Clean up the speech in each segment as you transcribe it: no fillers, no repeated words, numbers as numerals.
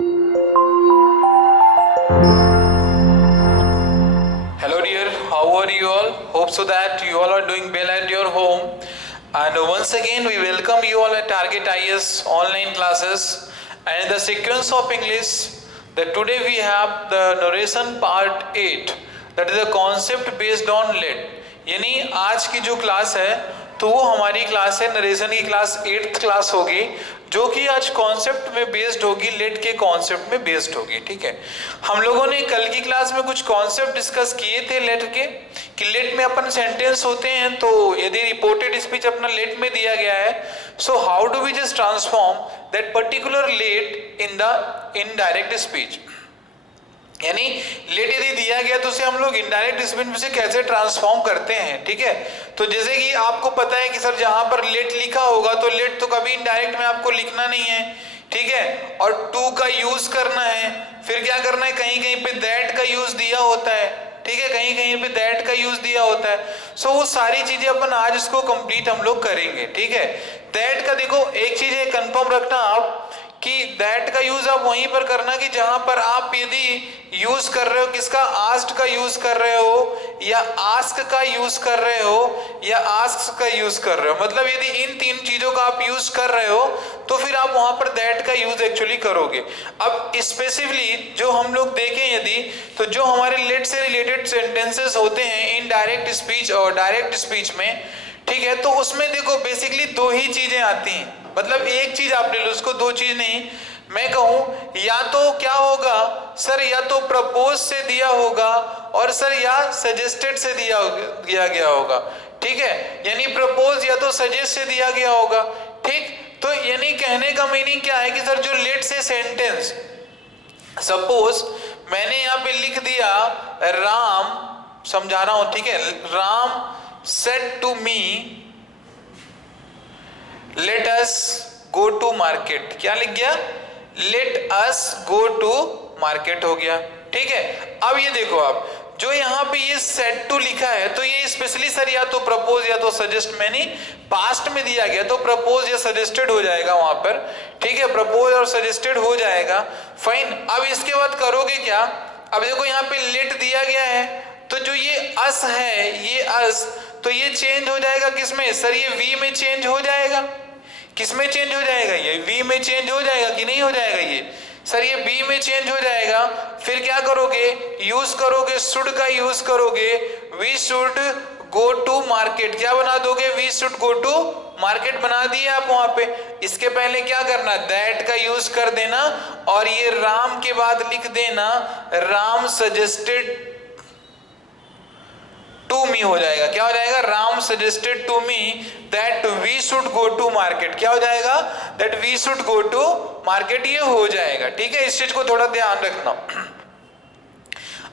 Hello dear, how are you all? Hope so that you all are doing well at your home. And once again we welcome you all at Target IS online classes. And in the sequence of English, that today we have the narration part 8, that is the concept based on lead. यानी आज की जो class है तो वो हमारी class है, narration की क्लास 8th क्लास होगी, जो कि आज कॉन्सेप्ट में बेस्ड होगी, लेट के कॉन्सेप्ट में बेस्ड होगी। ठीक है, हम लोगों ने कल की क्लास में कुछ कॉन्सेप्ट डिस्कस किए थे लेट के, कि लेट में अपन सेंटेंस होते हैं, तो यदि रिपोर्टेड स्पीच अपना लेट में दिया गया है, so how do we just transform that particular let in the indirect speech. यानी लेट यदि दिया गया तो उसे हम लोग इनडायरेक्ट स्पीच में से कैसे ट्रांसफॉर्म करते हैं। ठीक है, तो जैसे कि आपको पता है कि सर जहां पर लेट लिखा होगा तो लेट तो कभी इनडायरेक्ट में आपको लिखना नहीं है। ठीक है, और टू का यूज करना है, फिर क्या करना है, कहीं कहीं पे दैट का यूज दिया होता है। ठीक है, कहीं कहीं पे दैट का यूज दिया होता है। सो वो सारी चीजें अपन आज इसको कंप्लीट हम लोग करेंगे। ठीक है, दैट का देखो एक चीज है कंफर्म रखना आप, कि दैट का यूज आप वहीं पर करना कि जहां पर आप यदि यूज कर रहे हो, किसका, आस्क्ड का यूज कर रहे हो, या आस्क का यूज कर रहे हो, या आस्क का यूज कर रहे हो। मतलब यदि इन तीन चीजों का आप यूज कर रहे हो तो फिर आप वहां पर दैट का यूज एक्चुअली करोगे। अब स्पेसिफिकली जो हम लोग देखें यदि, तो जो हमारे लेट से रिलेटेड सेंटेंसेस होते हैं इन डायरेक्ट स्पीच और डायरेक्ट स्पीच में, ठीक है, तो उसमें देखो बेसिकली दो ही चीजें आती हैं। मतलब एक चीज आप ले लो, उसको दो चीज नहीं, मैं कहूं या तो क्या होगा सर, या तो प्रपोज से दिया होगा, और सर या सजेस्टेड से दिया गया होगा। ठीक है, यानी प्रपोज या तो सजेस्ट से दिया गया होगा। ठीक, तो यानी कहने का मीनिंग क्या है कि सर जो लेट से सेंटेंस, सपोज मैंने यहाँ पे लिख दिया राम, समझा रहा हूं, ठीक है, Ram said to me let us go to market। क्या लिख गया, let us go to market हो गया। ठीक है, अब ये देखो आप, जो यहाँ पे ये said to लिखा है, तो ये स्पेशली सर या तो प्रपोज या तो सजेस्ट में नहीं, पास्ट में दिया गया तो प्रपोज या सजेस्टेड हो जाएगा वहां पर। ठीक है, प्रपोज और सजेस्टेड हो जाएगा, फाइन। अब इसके बाद करोगे क्या, अब देखो यहाँ पे लेट दिया गया है, तो जो ये अस है, ये अस, तो ये चेंज हो जाएगा किसमें सर, ये वी में चेंज हो जाएगा। किसमें चेंज हो जाएगा, ये वी में चेंज हो जाएगा कि नहीं हो जाएगा, ये सर ये बी में चेंज हो जाएगा। फिर क्या करोगे, यूज करोगे, शुड का यूज करोगे, we should go to market. क्या बना दोगे, we should go to market बना दिया आप वहां पे। इसके पहले क्या करना, दैट का यूज कर देना, और ये राम के बाद लिख देना राम सजेस्टेड टू मी हो जाएगा। क्या हो जाएगा, Ram suggested to me that we should go to market. क्या हो जाएगा, that we should go to market, ये हो जाएगा। ठीक है, इस चीज को थोड़ा ध्यान रखना।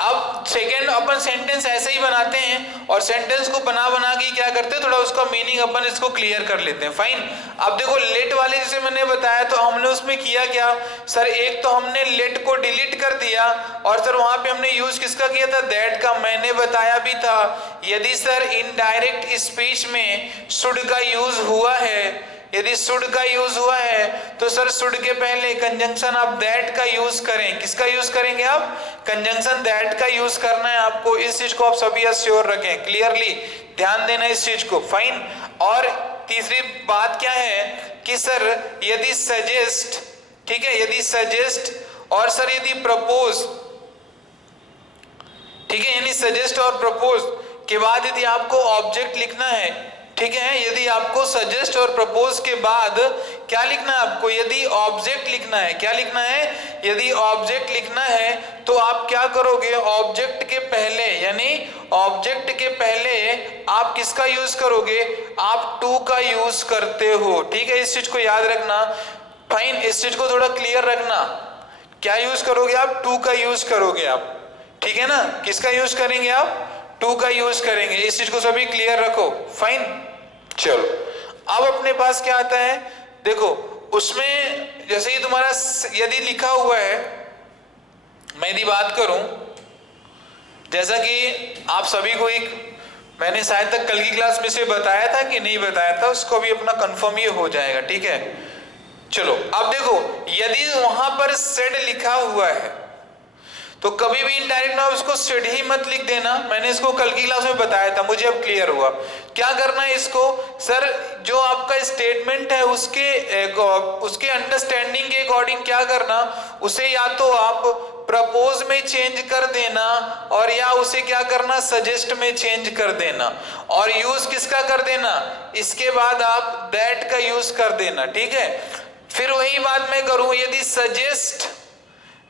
अब सेकेंड अपन सेंटेंस ऐसे ही बनाते हैं, और सेंटेंस को बना बना के क्या करते हैं, थोड़ा उसका मीनिंग अपन इसको क्लियर कर लेते हैं। फाइन, अब देखो लेट वाले जैसे मैंने बताया, तो हमने उसमें किया क्या सर, एक तो हमने लेट को डिलीट कर दिया, और सर वहां पे हमने यूज किसका किया था, दैट का। मैंने बताया भी था यदि सर इनडायरेक्ट स्पीच में शुड का यूज हुआ है, यदि शुड का यूज हुआ है तो सर शुड के पहले कंजंक्शन आप दैट का यूज करें। किसका यूज करेंगे आप, कंजंक्शन दैट का यूज करना है आपको। इस चीज को आप सभी श्योर रखें, क्लियरली ध्यान देना इस चीज को, फाइन। और तीसरी बात क्या है कि सर यदि सजेस्ट, ठीक है, यदि सजेस्ट और सर यदि प्रपोज, ठीक है, यानी सजेस्ट और प्रपोज के बाद यदि आपको ऑब्जेक्ट लिखना है, ठीक है, यदि आपको सजेस्ट और प्रपोज के बाद क्या लिखना है आपको, यदि ऑब्जेक्ट लिखना है, क्या लिखना है, यदि ऑब्जेक्ट लिखना है, तो आप क्या करोगे, ऑब्जेक्ट के पहले, यानी ऑब्जेक्ट के पहले आप किसका यूज करोगे, आप टू का यूज करते हो। ठीक है, इस चीज को याद रखना, फाइन, इस चीज को थोड़ा क्लियर रखना। क्या यूज करोगे आप, टू का यूज करोगे आप। ठीक है ना, किसका यूज करेंगे आप, टू का यूज करेंगे। इस चीज को सभी क्लियर रखो, फाइन। चलो अब अपने पास क्या आता है, देखो उसमें जैसे ही तुम्हारा यदि लिखा हुआ है, मैं यदि बात करूं, जैसा कि आप सभी को एक मैंने शायद तक कल की क्लास में से बताया था कि नहीं बताया था, उसको भी अपना कंफर्म ये हो जाएगा। ठीक है, चलो अब देखो, यदि वहां पर सेड लिखा हुआ है तो कभी भी इनडायरेक्ट ना उसको सेड ही मत लिख देना। मैंने इसको कल की क्लास में बताया था, मुझे अब क्लियर हुआ। क्या करना है इसको, सर जो आपका स्टेटमेंट है उसके अंडरस्टैंडिंग के अकॉर्डिंग क्या करना, उसे या तो आप प्रपोज में चेंज कर देना और या उसे क्या करना, सजेस्ट में चेंज कर देना। और यूज किसका कर देना, इसके बाद आप दैट का यूज कर देना, ठीक है। फिर वही बात मैं करूं, यदि सजेस्ट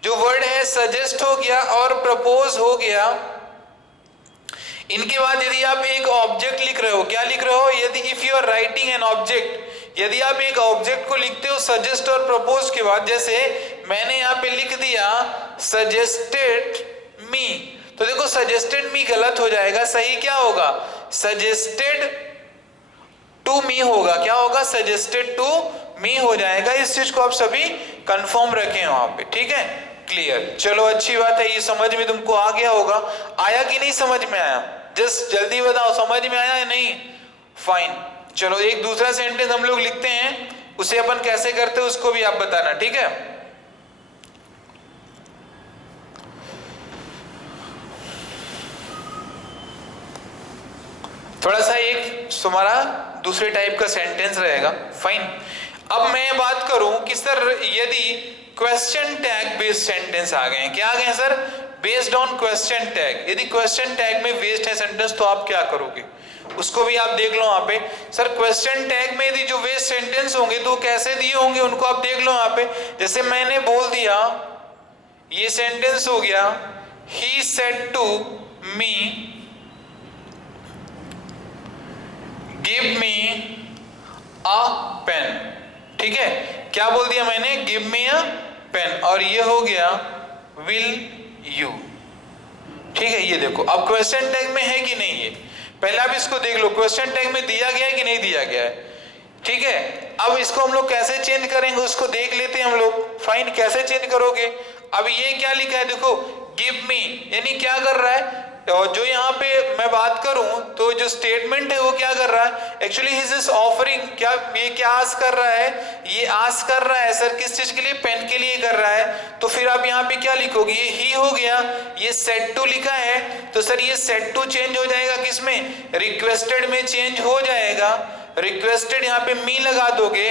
जो वर्ड है सजेस्ट हो गया और प्रपोज हो गया, इनके बाद यदि आप एक ऑब्जेक्ट लिख रहे हो, क्या लिख रहे हो, यदि if you are writing an object, यदि आप एक ऑब्जेक्ट को लिखते हो सजेस्ट और प्रपोज के बाद, जैसे मैंने यहां पे लिख दिया सजेस्टेड मी, तो देखो सजेस्टेड मी गलत हो जाएगा, सही क्या होगा, सजेस्टेड टू मी होगा। क्या होगा, सजेस्टेड टू मी हो जाएगा। इस चीज को आप सभी कंफर्म रखें वहां पे, ठीक है, क्लियर। चलो अच्छी बात है, ये समझ में तुमको आ गया होगा। आया कि नहीं समझ में आया, जस्ट जल्दी बताओ समझ में आया या नहीं, फाइन। चलो एक दूसरा सेंटेंस हम लोग लिखते हैं, उसे अपन कैसे करते हैं उसको भी आप बताना, ठीक है। थोड़ा सा एक तुम्हारा दूसरे टाइप का सेंटेंस रहेगा, फाइन। अब मैं बात करूं कि सर यदि क्वेश्चन टैग बेस्ड सेंटेंस आ गए हैं, क्या आ गए हैं sir, based on question tag. यदि क्वेश्चन टैग में बेस्ड है सेंटेंस तो आप क्या करोगे, उसको भी आप देख लो यहाँ पे। सर क्वेश्चन टैग में यदि जो बेस्ड सेंटेंस होंगे तो कैसे दिए होंगे उनको आप देख लो यहाँ पे। जैसे मैंने बोल दिया, ये सेंटेंस हो गया, he said to me give me a pen, ठीक है, क्या बोल दिया मैंने, गिव मी अ पेन, और ये हो गया विल यू, ठीक है। ये देखो अब क्वेश्चन टैग में है कि नहीं, ये पहले आप इसको देख लो, क्वेश्चन टैग में दिया गया है कि नहीं दिया गया है, ठीक है। अब इसको हम लोग कैसे चेंज करेंगे उसको देख लेते हैं हम लोग, फाइन। कैसे चेंज करोगे, अब ये क्या लिखा है देखो, गिव मी, यानी क्या कर रहा है, और जो यहाँ पे मैं बात करूं तो जो स्टेटमेंट है वो क्या कर रहा है, एक्चुअली ही इज ऑफरिंग, क्या ये क्या आस्क कर रहा है, ये आस्क कर रहा है सर किस चीज के लिए, पेन के लिए कर रहा है। तो फिर आप यहाँ पे क्या लिखोगे, ये ही हो गया, ये सेड टू लिखा है, तो सर ये सेड टू चेंज हो जाएगा किसमें, रिक्वेस्टेड में चेंज हो जाएगा। रिक्वेस्टेड यहाँ पे मी लगा दोगे,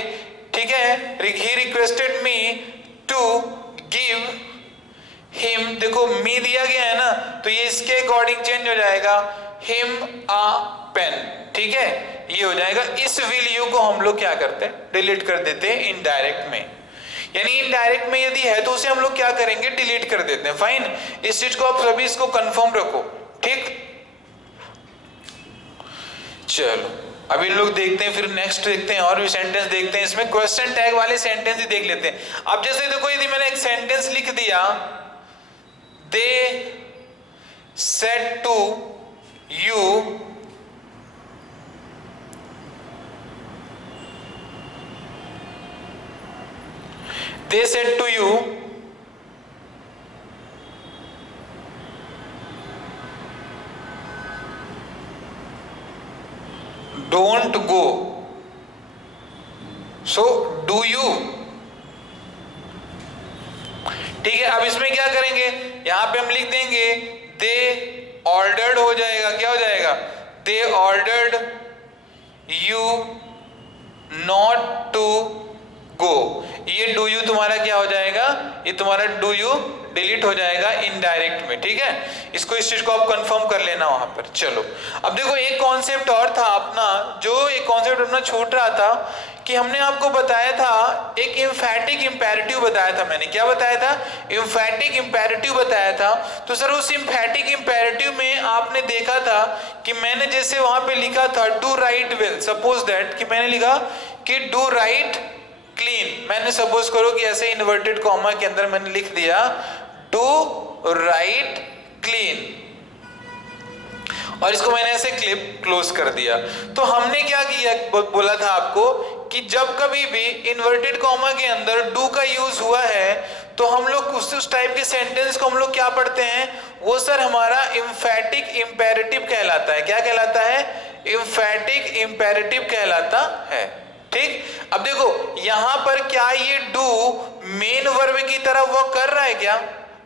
ठीक है, he requested me to give him, देखो मी दिया गया है ना, तो ये इसके अकॉर्डिंग चेंज हो जाएगा, हिम अ पेन, ठीक है, ये हो जाएगा। इस विल यू को हम लोग क्या करते हैं, डिलीट कर देते हैं इनडायरेक्ट में, यानी इनडायरेक्ट में यदि है तो उसे हम लोग क्या करेंगे, डिलीट कर देते हैं, फाइन। इस चीज को आप सभी इसको कंफर्म रखो, ठीक। चलो अभी लोग देखते हैं, फिर नेक्स्ट देखते हैं और भी सेंटेंस देखते हैं, इसमें क्वेश्चन टैग वाले सेंटेंस ही देख लेते हैं। अब जैसे देखो यदि मैंने एक सेंटेंस लिख दिया, they said to you they said to you don't go, so do you, ठीक है। अब इसमें क्या करेंगे, यहां पे हम लिख देंगे दे ऑर्डर्ड हो जाएगा, क्या हो जाएगा, they ordered you not to go, ये डू यू तुम्हारा क्या हो जाएगा, ये तुम्हारा डू यू डिलीट हो जाएगा इनडायरेक्ट में, ठीक है। इसको इस चीज को आप कंफर्म कर लेना वहां पर। चलो अब देखो एक कॉन्सेप्ट और था अपना, जो एक कॉन्सेप्ट अपना छूट रहा था, कि हमने आपको बताया था एक एम्फैटिक इंपेरेटिव बताया था, मैंने क्या बताया था, एम्फैटिक इंपेरेटिव बताया था। तो सर उस एम्फैटिक इंपेरेटिव में आपने देखा था कि मैंने जैसे वहां पे लिखा था do right well, suppose that कि मैंने लिखा कि डू राइट क्लीन, मैंने सपोज करो कि ऐसे इन्वर्टेड कॉमा के अंदर मैंने लिख दिया डू राइट क्लीन, और इसको मैंने ऐसे क्लिप क्लोज कर दिया। तो हमने क्या किया, बोला था आपको कि जब कभी भी इन्वर्टेड कॉमा के अंदर डू का यूज हुआ है तो हम लोग उस टाइप के सेंटेंस को हम लोग क्या पढ़ते हैं, वो सर हमारा एम्फैटिक इंपेरेटिव कहलाता है। क्या कहलाता है, एम्फैटिक इंपेरेटिव कहलाता है, ठीक, अब देखो यहां पर क्या ये डू मेन वर्ब की तरह वर्क कर रहा है क्या?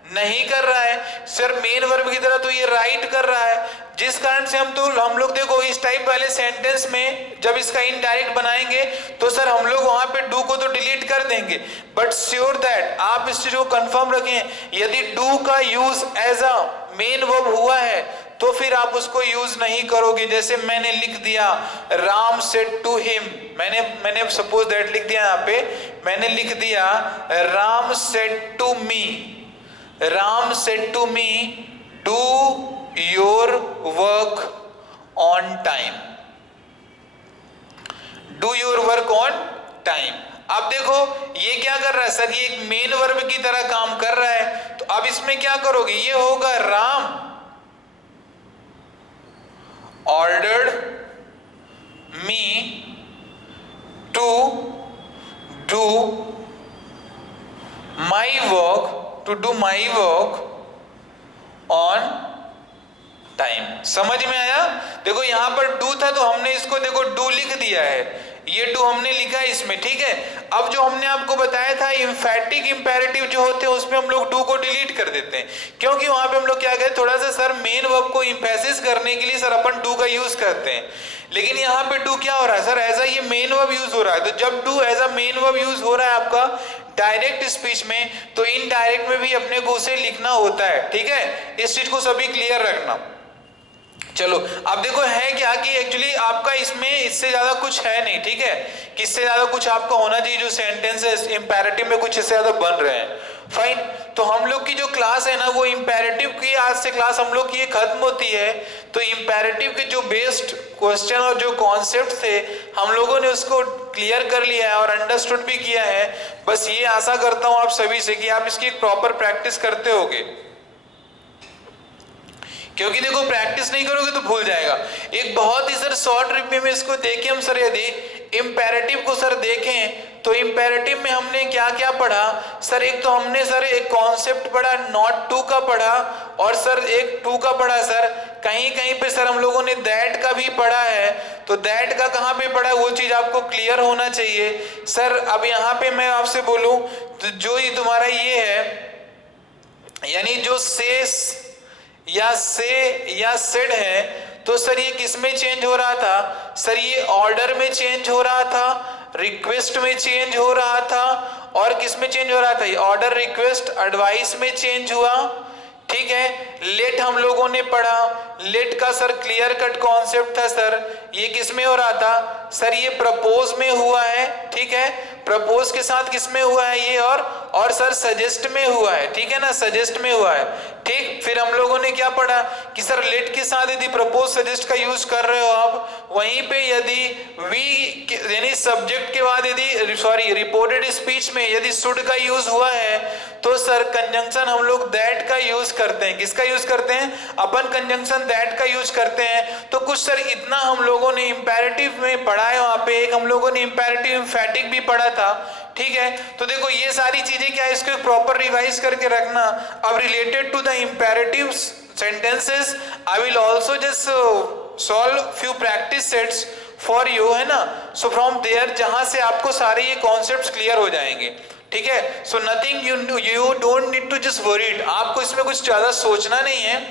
नहीं कर रहा है सर, मेन वर्ब की तरह तो ये राइट कर रहा है, जिस कारण से हम लोग देखो इस टाइप वाले सेंटेंस में जब इसका इनडायरेक्ट बनाएंगे तो सर हम लोग वहां पे डू को तो डिलीट कर देंगे, बट श्योर दैट आप इस चीज को कंफर्म रखें, यदि डू का use as a main verb हुआ है तो फिर आप उसको यूज नहीं करोगे। जैसे मैंने लिख दिया राम सेड टू हिम, मैंने सपोज दैट लिख दिया, यहाँ पे मैंने लिख दिया Ram said to me, Ram said to me do your work on time, do your work on time. अब देखो ये क्या कर रहा है सर, ये एक मेन वर्ब की तरह काम कर रहा है, तो अब इसमें क्या करोगे, ये होगा Ram ordered me to do my work on time. समझ में आया? देखो यहां पर डू था तो हमने इसको देखो डू लिख दिया है, ये डू हमने लिखा है इसमें, ठीक है। अब जो हमने आपको बताया था इंफैटिक इंपेरेटिव जो होते हैं उसमें हम लोग डू को डिलीट कर देते हैं, क्योंकि वहां पे हम लोग क्या कहते थोड़ा सा सर मेन वर्ब को इंफेसिस करने के लिए सर अपन डू का यूज करते हैं, लेकिन यहाँ पे डू क्या हो रहा है सर, एज अ ये मेन वर्ब यूज हो रहा है, तो जब do as a main verb use हो रहा है आपका डायरेक्ट स्पीच में, तो इनडायरेक्ट में भी अपने को उसे लिखना होता है, ठीक है। इस चीज को सभी क्लियर रखना। चलो अब देखो है क्या कि एक्चुअली आपका इसमें इससे ज्यादा कुछ है नहीं, ठीक है, कि इससे ज्यादा कुछ आपका होना चाहिए, जो सेंटेंसेस इंपेरेटिव में कुछ इससे ज्यादा बन रहे हैं, फाइन। तो हम लोग की जो क्लास है ना वो इंपेरेटिव की आज से क्लास हम लोग की ये खत्म होती है, तो इंपेरेटिव के जो बेस्ड क्वेश्चन और जो कॉन्सेप्ट थे हम लोगों ने उसको क्लियर कर लिया है और अंडरस्टूड भी किया है। बस ये आशा करता हूं आप सभी से कि आप इसकी प्रॉपर प्रैक्टिस करते होगे, क्योंकि देखो प्रैक्टिस नहीं करोगे तो भूल जाएगा। एक बहुत ही सर शॉर्ट रिव्यू में इसको देखें हम सर, यदि इंपेरेटिव को सर देखें तो इंपेरेटिव में हमने क्या क्या पढ़ा सर, एक तो हमने सर एक कॉन्सेप्ट पढ़ा नॉट टू का पढ़ा, और सर एक टू का पढ़ा सर, कहीं कहीं पे सर हम लोगों ने दैट का भी पढ़ा है, तो दैट का कहाँ पे पढ़ा वो चीज आपको क्लियर होना चाहिए सर। अब यहाँ पे मैं आपसे बोलूं तो जो ये तुम्हारा ये है, यानी जो सेस या से या सेड है, तो सर ये किस में चेंज हो रहा था सर, ये ऑर्डर में चेंज हो रहा था, रिक्वेस्ट में चेंज हो रहा था, और किस में चेंज हो रहा था, ऑर्डर रिक्वेस्ट एडवाइस में चेंज हुआ, ठीक है। लेट हम लोगों ने पढ़ा, लेट का सर क्लियर कट कॉन्सेप्ट था सर, ये किस में हो रहा था सर, ये प्रपोज में हुआ है, ठीक है, प्रपोज के साथ किस में हुआ है ये, और सर सजेस्ट में हुआ है, ठीक है ना, सजेस्ट में हुआ है, ठीक। फिर हम लोगों ने क्या पढ़ा कि सर लेट के साथ यदि प्रपोज सजेस्ट का यूज कर रहे हो आप, वहीं पे यदि वी यानी सब्जेक्ट के बाद यदि सॉरी रिपोर्टेड स्पीच में यदि शुड का यूज हुआ है, तो सर कंजंक्शन हम लोग दैट का यूज करते हैं। किसका यूज करते हैं अपन? कंजंक्शन दैट का यूज करते हैं। तो कुछ सर इतना हम लोगों ने इंपेरेटिव में पढ़ा है, वहां पे एक हम लोगों ने इंपेरेटिव एम्फैटिक भी पढ़ा था, ठीक है। तो देखो ये सारी चीजें क्या है, इसको प्रॉपर रिवाइज करके रखना। अब related to the imperative sentences I will also just solve few practice sets for you, है ना। सो फ्रॉम देयर जहां से आपको सारे ये कॉन्सेप्ट्स क्लियर हो जाएंगे, ठीक है। So nothing you don't need to just worried, आपको इसमें कुछ ज्यादा सोचना नहीं है,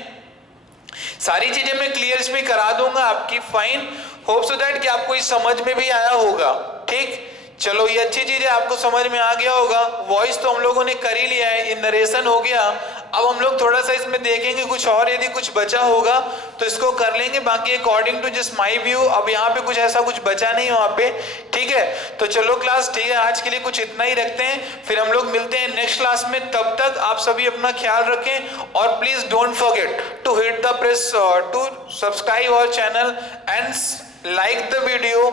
सारी चीजें मैं क्लियर इसमें करा दूंगा आपकी, फाइन। होप सो दैट कि आपको इस समझ में भी आया होगा, ठीक। चलो ये अच्छी चीज है, आपको समझ में आ गया होगा। वॉइस तो हम लोगों ने कर ही लिया है, नरेशन हो गया। अब हम लोग थोड़ा सा इसमें देखेंगे कुछ और, यदि कुछ बचा होगा तो इसको कर लेंगे, बाकी according to just my view अब यहाँ पे कुछ ऐसा कुछ बचा नहीं वहाँ पे, ठीक है। तो चलो क्लास ठीक है, आज के लिए कुछ इतना ही रखते हैं, फिर हम लोग मिलते हैं नेक्स्ट क्लास में। तब तक आप सभी अपना ख्याल रखें, और please don't forget to hit the press to subscribe our channel and like the video,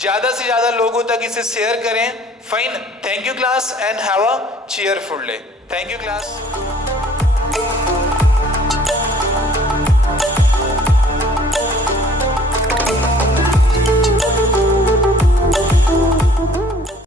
ज्यादा से ज्यादा लोगों तक इसे शेयर करें, fine. Thank you class and have a cheerful day. Thank you class.